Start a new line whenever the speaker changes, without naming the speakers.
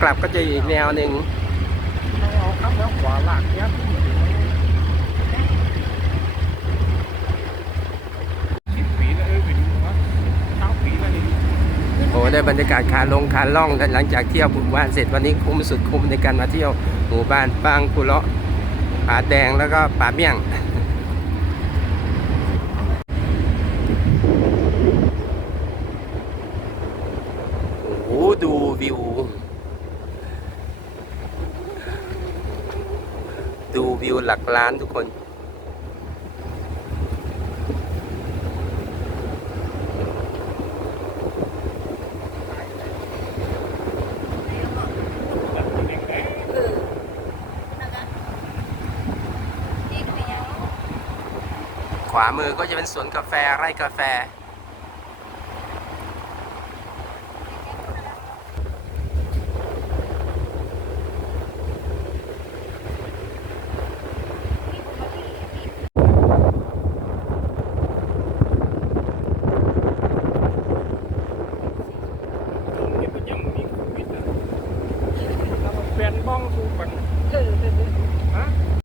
กลับก็จะอีกแนวหนึ่ง
เอาข้างแล้วขวาลากเนี้ย
โอ้ได้บรรยากาศขาลงขาล่องกันหลังจากเที่ยวหมู่บ้านเสร็จวันนี้คุ้มสุดคุ้มในการมาเที่ยวหมู่บ้านบางกุเลาะผาแดงแล้วก็ป่าเมี่ยงโอ้โหดูวิว ดูวิวหลักล้านทุกคน ขวามือก็จะเป็นสวนกาแฟไร่กาแฟ
帮助本。对对对。啊。